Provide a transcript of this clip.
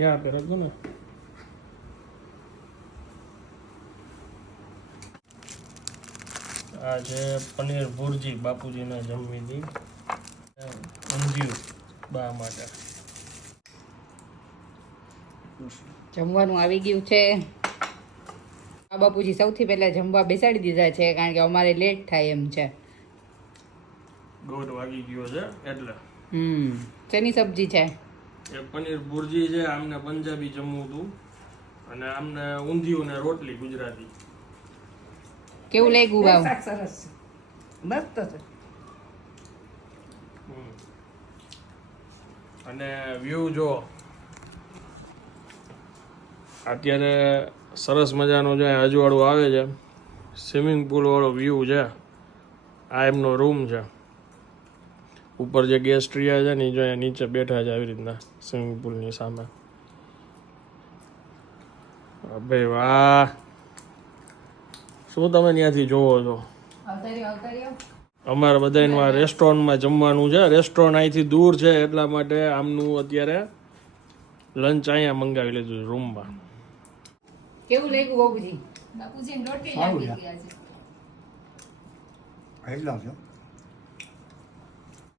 यहाँ पे रख दो ना। आज पनीर भुर्जी बापूजी ने जमी दी। ઊંધિયું બા માટે જમવાનું આવી ગયું છે. આ બાપુજી સૌથી પહેલા જમવા બેસાડી દીધા છે કારણ કે અમારે લેટ થાય એમ છે. 1:30 વાગી ગયો છે એટલે. શેની સબ્જી છે? એક પનીર ભુર્જી છે. આમને પંજાબી જમવું હતું અને આમને ઊંધિયું ને રોટલી ગુજરાતી. કેવું લાગ્યું બાવ? સરસ મસ્ત છે. અને વ્યૂ જો અત્યારે સરસ મજાનો જે અજવાળું આવે છે, સ્વિમિંગ પુલ વાળો વ્યૂ છે. આ એમનો રૂમ છે. ઉપર જે ગેસ્ટ રહ્યા છે ને એ જો નીચે બેઠા છે આવી રીતના સ્વિમિંગ પુલની સામે. ભાઈ વાહ, શું તમે ત્યાંથી જોવો છો? અમારે બધામાં રેસ્ટોરન્ટમાં જમવાનું છે. રેસ્ટોરન્ટ અહીંથી દૂર છે એટલા માટે આમનું અત્યારે લંચ અહીંયા મંગાવી લીધું રૂમમાં. કેવું લાગ્યું બાપુજી? બાપુજી રોટી લાવી ગયા છે.